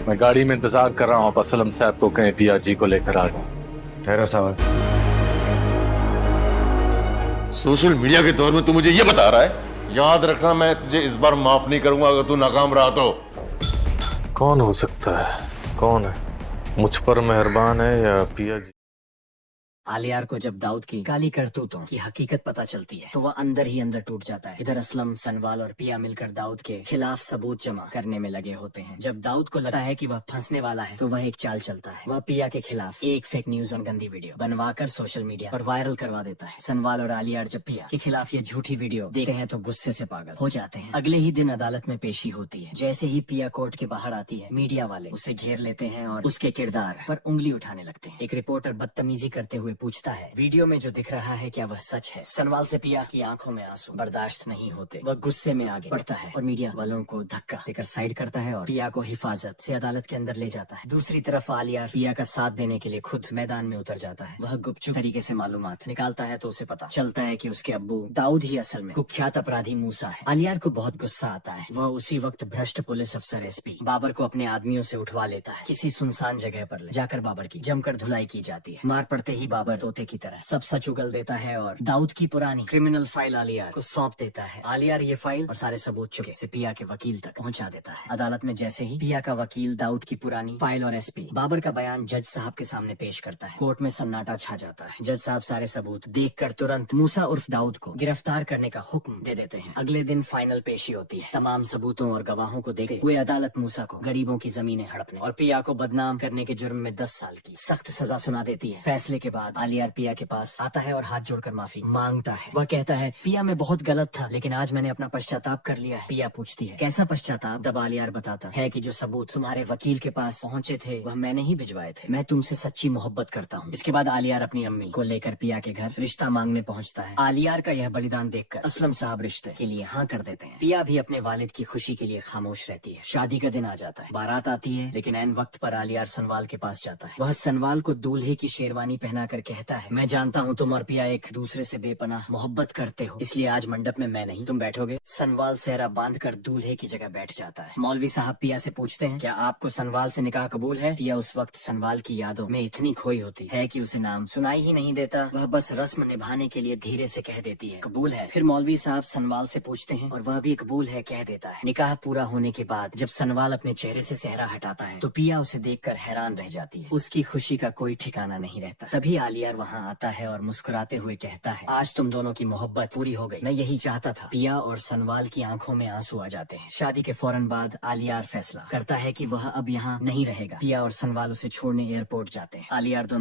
मैं गाड़ी में इंतजार कर रहा हूँ, आप असलम साहब को कहें पिया जी को लेकर आ जाओ। ठहरो सावल। सोशल मीडिया के दौर में तू मुझे ये बता रहा है? याद रखना, मैं तुझे इस बार माफ नहीं करूंगा अगर तू नाकाम रहा तो। कौन हो सकता है? कौन है? मुझ पर मेहरबान है या पिया जी? आलियार को जब दाऊद की काली करतूतों की हकीकत पता चलती है तो वह अंदर ही अंदर टूट जाता है। इधर असलम, सनवाल और पिया मिलकर दाऊद के खिलाफ सबूत जमा करने में लगे होते हैं। जब दाऊद को लगता है कि वह फंसने वाला है तो वह एक चाल चलता है। वह पिया के खिलाफ एक फेक न्यूज और गंदी वीडियो बनवाकर सोशल मीडिया पर वायरल करवा देता है। सनवाल और आलियार जब पिया के खिलाफ ये झूठी वीडियो देखते हैं तो गुस्से से पागल हो जाते हैं। अगले ही दिन अदालत में पेशी होती है। जैसे ही पिया कोर्ट के बाहर आती है, मीडिया वाले उसे घेर लेते हैं और उसके किरदार पर उंगली उठाने लगते हैं। एक रिपोर्टर बदतमीजी करते हुए पूछता है, वीडियो में जो दिख रहा है क्या वह सच है? सनवाल से पिया की आंखों में आंसू बर्दाश्त नहीं होते। वह गुस्से में आगे बढ़ता है और मीडिया वालों को धक्का देकर साइड करता है और पिया को हिफाजत से अदालत के अंदर ले जाता है। दूसरी तरफ आलियार पिया का साथ देने के लिए खुद मैदान में उतर जाता है। वह गुपचुप तरीके से मालूमात निकालता है तो उसे पता चलता है कि उसके अब्बू दाऊद ही असल में कुख्यात अपराधी मूसा है। आलियार को बहुत गुस्सा आता है। वह उसी वक्त भ्रष्ट पुलिस अफसर एसपी बाबर को अपने आदमियों से उठवा लेता है। किसी सुनसान जगह पर ले जाकर बाबर की जमकर धुलाई की जाती है। मार पड़ते ही बाबर तोते की तरह सब सच उगल देता है और दाऊद की पुरानी क्रिमिनल फाइल आलियार को सौंप देता है। आलियार ये फाइल और सारे सबूत चुके से पिया के वकील तक पहुंचा देता है। अदालत में जैसे ही पिया का वकील दाऊद की पुरानी फाइल और एसपी बाबर का बयान जज साहब के सामने पेश करता है, कोर्ट में सन्नाटा छा जाता है। जज साहब सारे सबूत देखकर तुरंत मूसा उर्फ दाऊद को गिरफ्तार करने का हुक्म दे देते हैं। अगले दिन फाइनल पेशी होती है। तमाम सबूतों और गवाहों को देखते हुए अदालत मूसा को गरीबों की जमीनें हड़पने और पिया को बदनाम करने के जुर्म में 10 साल की सख्त सजा सुना देती है। फैसले के बाद आलियार पिया के पास आता है और हाथ जोड़कर माफी मांगता है। वह कहता है, पिया मैं बहुत गलत था लेकिन आज मैंने अपना पश्चाताप कर लिया है। पिया पूछती है, कैसा पश्चाताप? तब आलियार बताता है कि जो सबूत तुम्हारे वकील के पास पहुंचे थे वह मैंने ही भिजवाए थे। मैं तुमसे सच्ची मोहब्बत करता हूँ। इसके बाद आलियार अपनी अम्मी को लेकर पिया के घर रिश्ता मांगने पहुँचता है। आलियार का यह बलिदान देखकर असलम साहब रिश्ते के लिए हाँ कर देते हैं। पिया भी अपने वालिद की खुशी के लिए खामोश रहती है। शादी का दिन आ जाता है, बारात आती है लेकिन ऐन वक्त पर आलियार सनवाल के पास जाता है। वह सनवाल को दूल्हे की शेरवानी पहनाकर कहता है, मैं जानता हूँ तुम और पिया एक दूसरे से बेपनाह मोहब्बत करते हो, इसलिए आज मंडप में मैं नहीं तुम बैठोगे। सनवाल सेहरा बांधकर दूल्हे की जगह बैठ जाता है। मौलवी साहब पिया से पूछते हैं, क्या आपको सनवाल से निकाह कबूल है? पिया उस वक्त सनवाल की यादों में इतनी खोई होती है कि उसे नाम सुनाई ही नहीं देता। वह बस रस्म निभाने के लिए धीरे से कह देती है, कबूल है। फिर मौलवी साहब सनवाल से पूछते हैं और वह भी कबूल है कह देता है। निकाह पूरा होने के बाद जब सनवाल अपने चेहरे से सेहरा हटाता है तो पिया उसे देखकर हैरान रह जाती है। उसकी खुशी का कोई ठिकाना नहीं रहता। तभी आलियार वहाँ आता है और मुस्कुराते हुए कहता है, आज तुम दोनों की मोहब्बत पूरी हो गई, मैं यही चाहता था। पिया और सनवाल की आंखों में आंसू आ जाते हैं। शादी के फौरन बाद आलियार फैसला करता है कि वह अब यहाँ नहीं रहेगा। पिया और सनवाल उसे छोड़ने एयरपोर्ट जाते हैं। आलियार दोनों